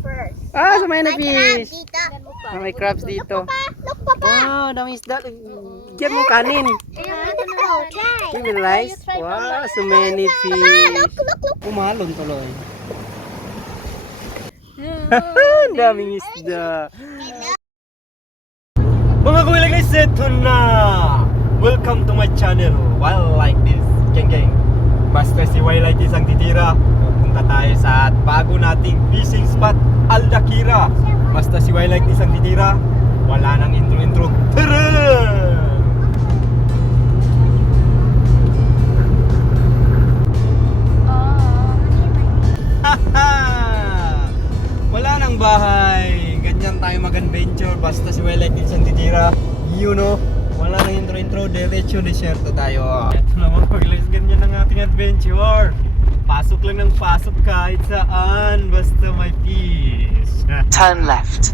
first. Ah, sa may na fish. Dito. Ah, may crabs dito. Look, Papa. Wow, daming isda. Diyan mo kanin. Try. Give me rice. Wow, so many fish. Pumalon tuloy. Daming isda. Mga kuya guys, ito na. Welcome to my channel. Wild like this. Geng geng. Basta si Wild like this ang titira. Pupunta tayo sa bago nating fishing spot, Aldakira. Basta si Wild like this ang titira. Wala nang intro-intro. Tara! Wala nang bahay. Ganyan tayo mag-adventure. Basta si Wild like this ang titira. You know, wala nang intro-intro. Diretso desierto tayo. Ito naman pag-guys, ganyan ang ating adventure. Pasok lang ng pasok kahit saan. Basta may fish. Turn left.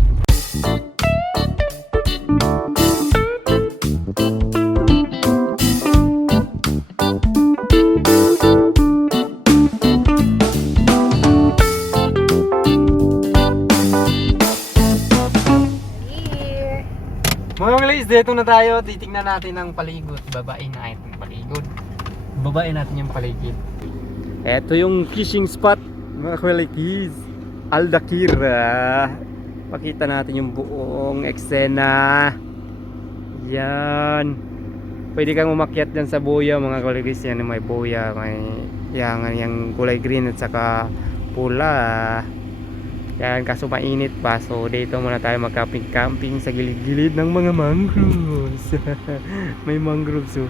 Mga guys, dito na tayo. Titingnan natin ang paligid. Babain natin ang paligid. Babain natin yung paligid. Ito yung fishing spot, mga kuwalikis, Aldakira. Pakita natin yung buong eksena. Yan. Pwede kang umakyat dyan sa buya, mga kuwalikis. Yan may buya, may yung kulay green at saka pula. Yan, kaso mainit pa. So dito muna tayo mag-camping-camping sa gilid-gilid ng mga mangroves. May mangroves, oh.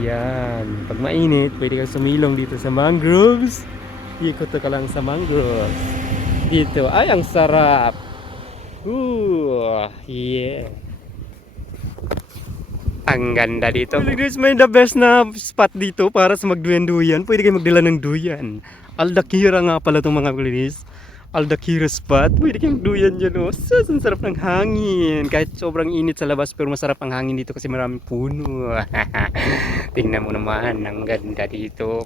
Yan, pag mainit pwede kang sumilong dito sa mangroves. Ikot ka lang sa mangroves. Dito, ay ang sarap. Yeah. Ang ganda dito. Guys, may the best na spot dito para sa magduyan-duyan. Pwede kayo magdala ng duyan. Aldakira nga pala itong mga kulinis. Aldakira spot. Pwede kayong duyan dyan, oh. Sus, ang sarap ng hangin. Kahit sobrang init sa labas, pero masarap ang hangin dito kasi maraming puno. Tingnan mo naman, ang ganda dito.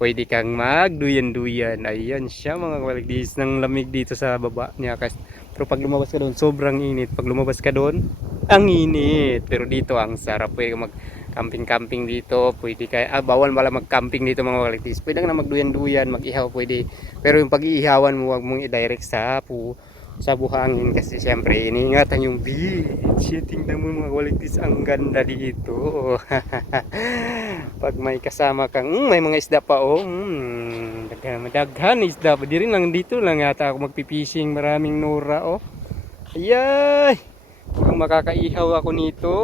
Pwede kang magduyan-duyan. Ayan siya, mga kawaligdis, ng lamig dito sa baba niya. Pero pag lumabas ka doon, sobrang init. Pag lumabas ka doon, ang init. Pero dito, ang sarap. Pwede kang mag-camping-camping dito. Pwede ka, bawal pala mag-camping dito, mga kawaligdis. Pwede ka na magduyan-duyan, mag-ihaw, pwede. Pero yung pag-iihawan mo, huwag mong i-direct sa buhangin kasi siyempre iniingatan yung beach. Tingnan mo mga kuwaligtis, ang ganda dito. Pag may kasama kang may mga isda pa, oh. Daghan isda. Di rin lang dito lang yata ako magpipishing. Maraming nora, oh. Ayay! Mukhang makakaihaw ako nito.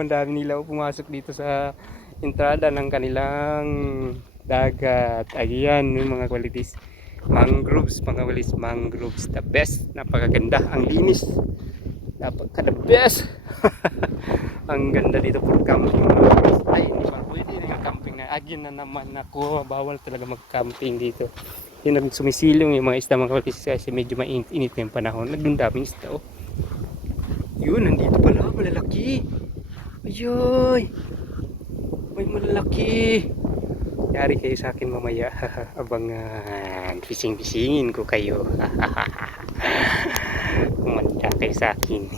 Ang dami nila, oh, pumasok dito sa entrada ng kanilang dagat. Ayan yung mga kuwaligtis. Mangroves, mga walis, mangroves, the best. Napakaganda, ang linis, napaka the best. Ang ganda dito for camping. Ay, hindi pa pwede na camping na. Agyan na naman ako, bawal talaga mag camping dito. Yung sumisilong yung mga isda, mga walis, kasi medyo mainit na yung panahon. Nagdundaming isda, oh. Yun, nandito pala, malalaki. Ayoy, may malalaki. Yari kayo sa akin mamaya. Abangan, fishing-fishingin ko kayo. Kumanda kayo sa akin.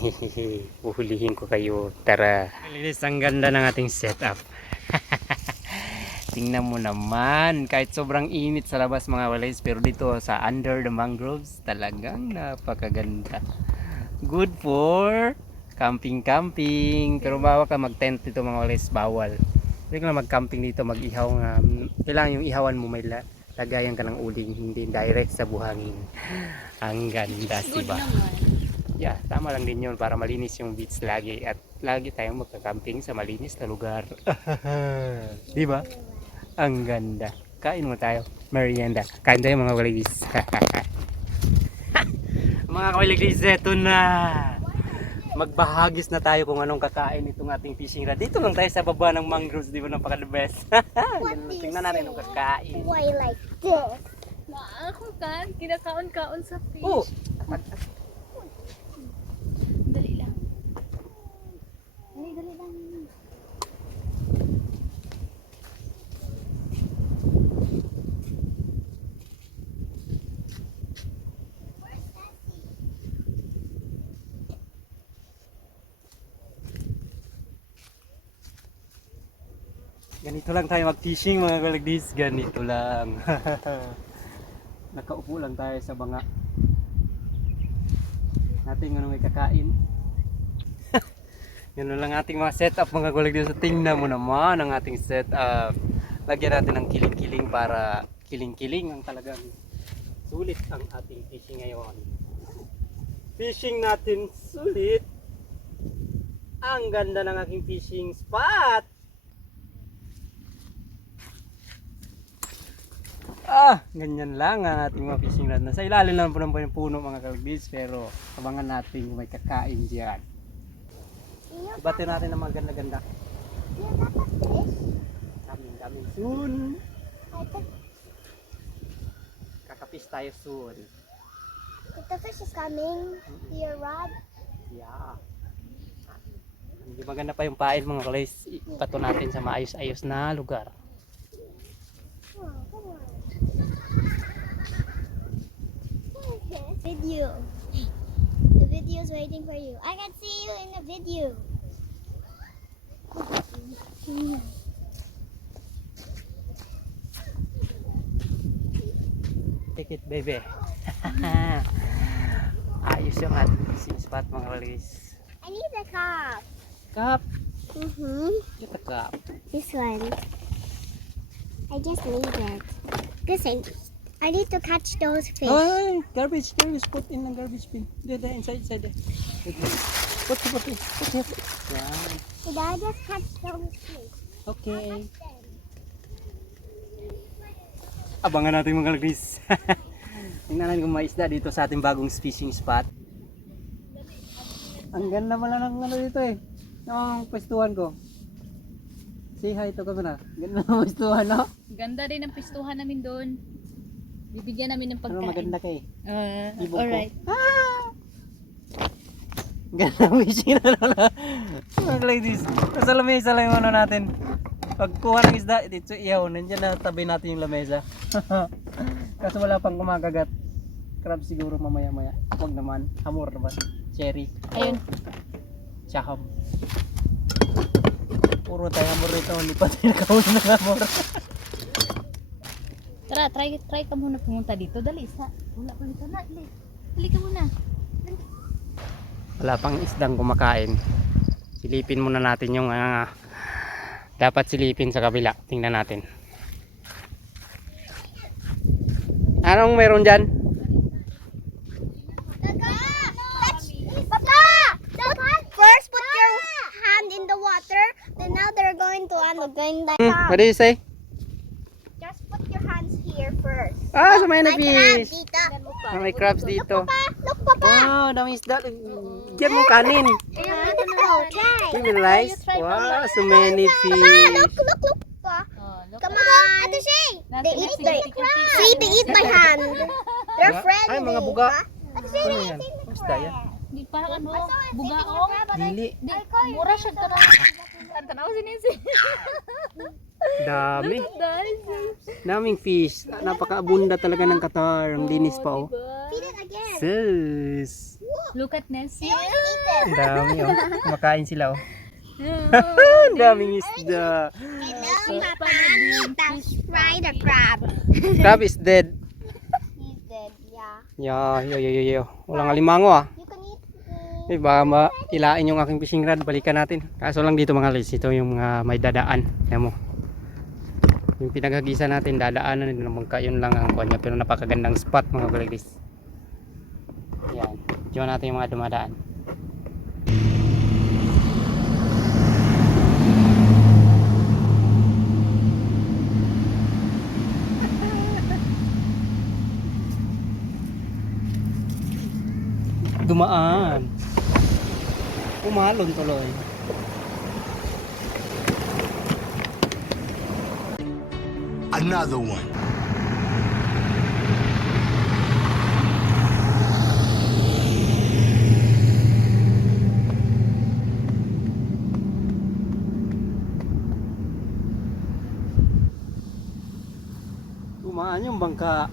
Uhulihin ko kayo. Tara. Linis, ang ganda ng ating setup. Tingnan mo naman, kahit sobrang init sa labas, mga walis, pero dito sa under the mangroves, talagang napakaganda. Good for camping-camping. Pero bawal ka mag-tent dito, mga walis, bawal. Hindi ka mag-camping dito, mag-ihaw nga. Kailangan yung ihawan mo may lagayan ka ng uling, hindi direct sa buhangin. Ang ganda, diba? Yeah, tama lang din yun para malinis yung beach lagi. At lagi tayong magka-camping sa malinis na lugar. Diba? Ang ganda. Kain mo tayo. Merienda. Kain tayo, mga kaligis. Mga kaligis, eto na. Magbahagis na tayo kung anong kakain itong ating fishing rod. Dito lang tayo sa baba ng mangroves, di ba, napaka the best. Tingnan natin ang kakain. Why like this? Ako kan, kinakaon-kaon sa fish. Oh! Dali lang. Dali lang. Ganito lang tayo mag-fishing mga kalagdis. Ganito lang. Nakaupo lang tayo sa banga. Natin ano may kakain. Yan lang ating mga setup mga kalagdis. So, tingnan mo naman ang ating setup. Lagyan natin ng kiling-kiling para kiling-kiling ang talagang sulit ang ating fishing ngayon. Fishing natin sulit. Ang ganda ng aking fishing spot. Ganyan lang ang ating mga fishing rod. Nasa ilalim lang po ng puno mga kalagdis, pero abangan natin kung may kakain diyan. Ibatin natin ang mga ganda-ganda. Coming soon. Kakapis tayo soon. The fish is coming to your rod. Yeah. Hindi maganda pa yung pain mga kalagdis. Ipato natin sa maayos-ayos na lugar. Oh, come on. Video. The video is waiting for you. I can see you in the video. Take it, baby. Ayos yung ating fishing spot mga kalagdis. I need a cup. Cup. Mm-hmm. Get a cup. This one. I just need it. This I need to catch those fish. Oh, garbage. Put in the garbage bin. There, inside there. Put it. Yan. Did I just catch those fish? Okay. Abangan natin mga kalagdis. Tingnan natin kung may isda dito sa ating bagong fishing spot. Ang ganda pala ng ano dito eh. Ng pwestuhan ko. Say hi to ka na. Ganda ng pwestuhan, no? Ganda rin ang pistuhan namin doon. Bibigyan namin ng Ano pagkain. maganda kay? Ibog ko. Alright. Ganda ng fishing na na. Mga kalagdis. Nasa lamesa lang yung ano natin. Pagkuha ng isda, dito ihaw. Nandiyan na tabi natin yung lamesa. Kasi wala pang kumakagat. Crab siguro mamaya-maya. Huwag naman. Hamor naman. Cherry. Ayun. Tsaham. Puro tayo hamor rito. Hindi pa tayo nakawin ng hamor. Tara, try ka muna pumunta dito. Dali, wala pa dito na. Dali ka muna. Wala pang isdang kumakain. Silipin muna natin yung dapat silipin sa kabila. Tingnan natin. Anong meron dyan? Papa! First put your hand in the water. Then now they're going to going like What do you say? Just put your hands here first. So may Like na-fish. dito. May crabs dito. Look, Papa. Wow, dami isda. Diyan mo kanin. Okay. You realize? Wow, so many fish. Look. Pa. Look. Come on. Ate Shay. They eat See, they eat my hand. They're friendly. Ay, mga buga. Ate Shay, Ano they yan? eat the Isda yan? Di parang ano, bugaong. Dili. Di, mura siya tara. Tanaw sinisi. Dami. Daming fish. Napakaabunda talaga ng Qatar. Ang linis pa oh. Feed it again. Sus. Look at Nessie. Eat it. Ang dami oh. Kumakain sila oh. Ang daming isda. Hello, Papa. Let's fry the crab. Crab is dead. He's dead, yeah. Yo. Walang alimango ah. You can eat Baka mailain yung aking fishing rod. Balikan natin. Kaso lang dito mga guys. Ito yung may dadaan. Ayan mo. Yung pinaghagisa natin. Dadaanan. Yun lang ang kanya. Pero napakagandang spot mga guys. Yan. Diyan natin yung mga dumadaan. Dumaan. Umalon tuloy. Another one. Dumaan yung bangka.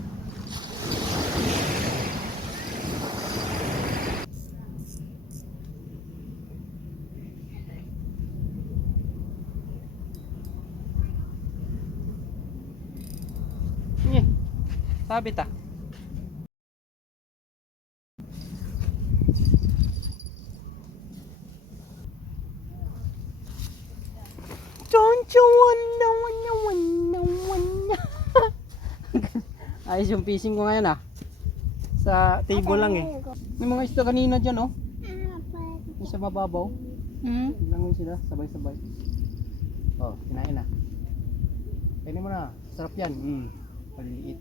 Sabi ta. Don't you wanna. Ayos yung fishing ko ngayon ah. Sa table lang eh. May mga isda kanina dyan oh. Yung sa mababaw. Langoy sila, sabay-sabay. Oh, kinain na. Kainin mo na, sarap yan. Maliliit.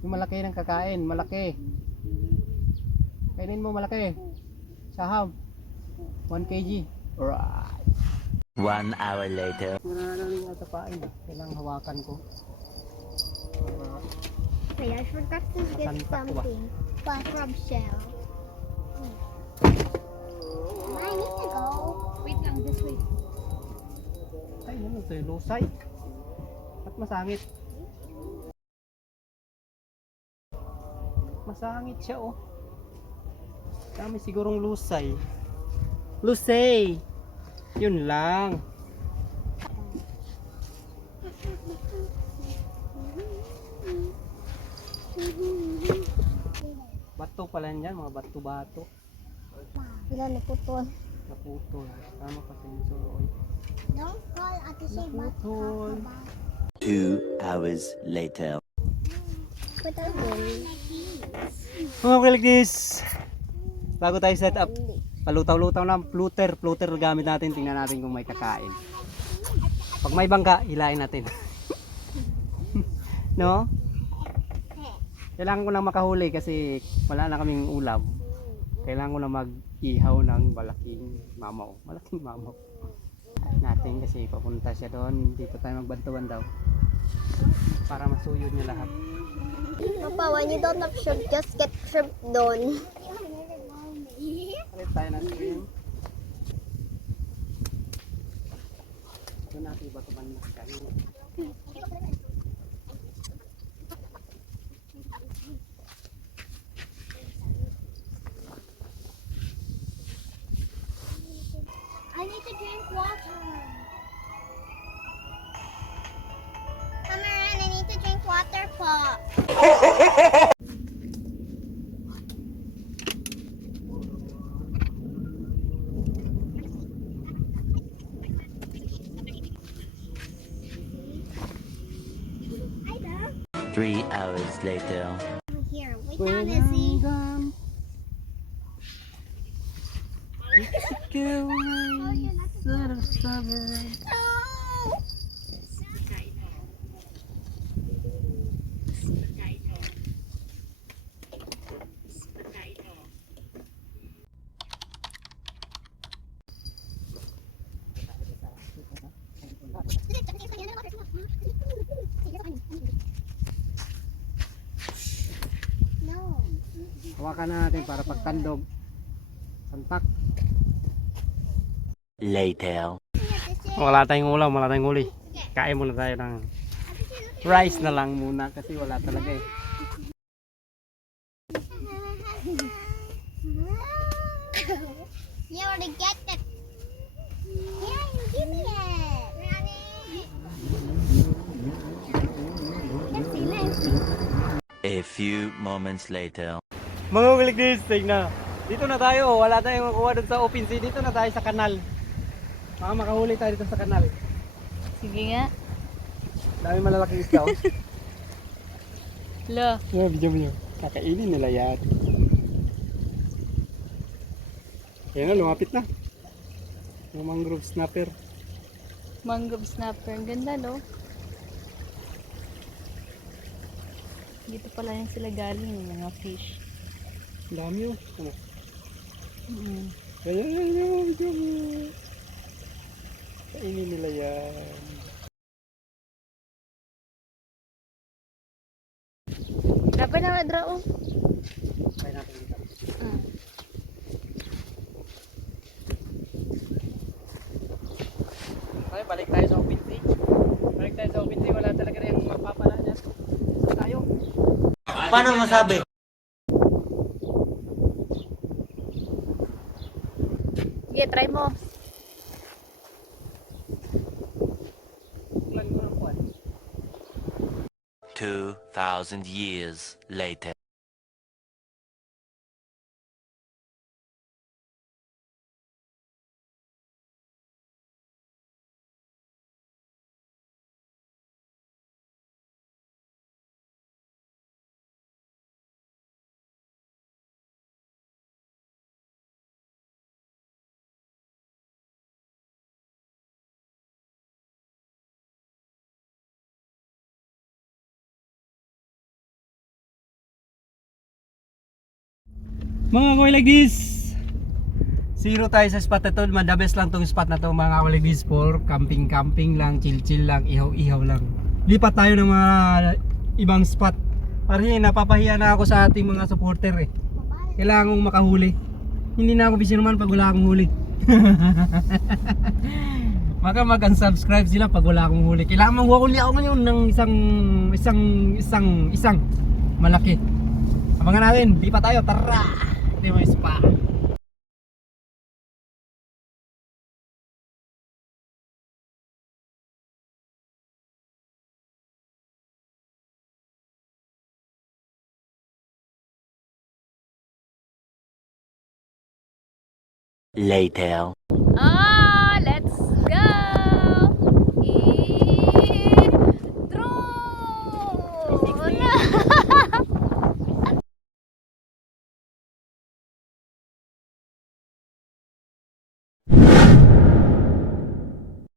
Yung malaki ng kakain, malaki. Kainin mo malaki. Saham. 1 kg. Alright. 1 hour later. Wala na lang yung atapain. Kailangang hawakan ko. Wait, I forgot to get Santak ko ba? something. But crab shell. I need to go. Wait lang, just wait. Ay, ano ito yung lusay. At masangit. Masangit siya oh. Dami sigurong lusay. Lusay! Yun lang. Bato pala yan, mga bato-bato. Wala naputol. Naputol. Tama pa sa inyo. Don't call Ate Shay Naputol. 2 hours later. Put our bowl. Mga kaligis, bago tayo set up, palutaw-lutaw lang, floater gamit natin, tingnan natin kung may kakain. Pag may bangka, hilain natin. No? Kailangan ko lang makahuli kasi wala na kaming ulam. Kailangan ko na mag-ihaw ng malaking mamaw. Malaking mamaw natin kasi papunta siya doon. Dito tayo magbantuan daw para masuyod niya lahat. Papa, when you don't have shrimp, just get shrimp doon. Palit tayo ng shrimp. Doon natin iba ito bandas kanina. I need to drink water. Cameron, I need to drink water po. Hi there. 3 hours later. Here, wait down, Izzy. Oh! No. Hawakan na natin para pagtandog. Santak. Later. Wala tayong ulam, wala tayong huli. Kain muna tayo ng rice na lang muna kasi wala talaga eh. You already get it. Yeah, you give me it. Let's see. A few moments later. Mga kaligis, tignan. Dito na tayo, wala tayong makuha doon sa open sea. Dito na tayo sa kanal. Makahuli tayo dito sa kanal. Sige nga. Dami malalaking isda oh. Lo. Yeah, video. Kakainin nila yan. Ayan na, lumapit na. Yung mangrove snapper. Mangrove snapper. Ang ganda, no? Dito pala yung sila galing, yung mga fish. Ang dami oh. Ano? Mm. Ayan, video. Kainin nila yan. Dapat na madra, oh. Kaya natin dito. Okay, balik tayo sa open sea. Balik tayo sa open sea. Wala talaga rin mapapala dyan. Saan tayo? Paano masabi? Sige, try mo. Ulan mo ng kuwan. 2,000 years later. Mga kaway like this, zero tayo sa spot na to. The best lang tong spot na to mga kaway like this, for camping lang, chill lang, ihaw lang. Lipat tayo ng mga ibang spot. Parang napapahiya na ako sa ating mga supporter eh. Kailangan kong makahuli. Hindi na ako busy naman pag wala akong huli. Maka mag-unsubscribe sila pag wala akong huli. Kailangan manghuli ako ngayon ng isang malaki. Abangan natin, lipat tayo, tara! Ito yung spa. Later. Ah!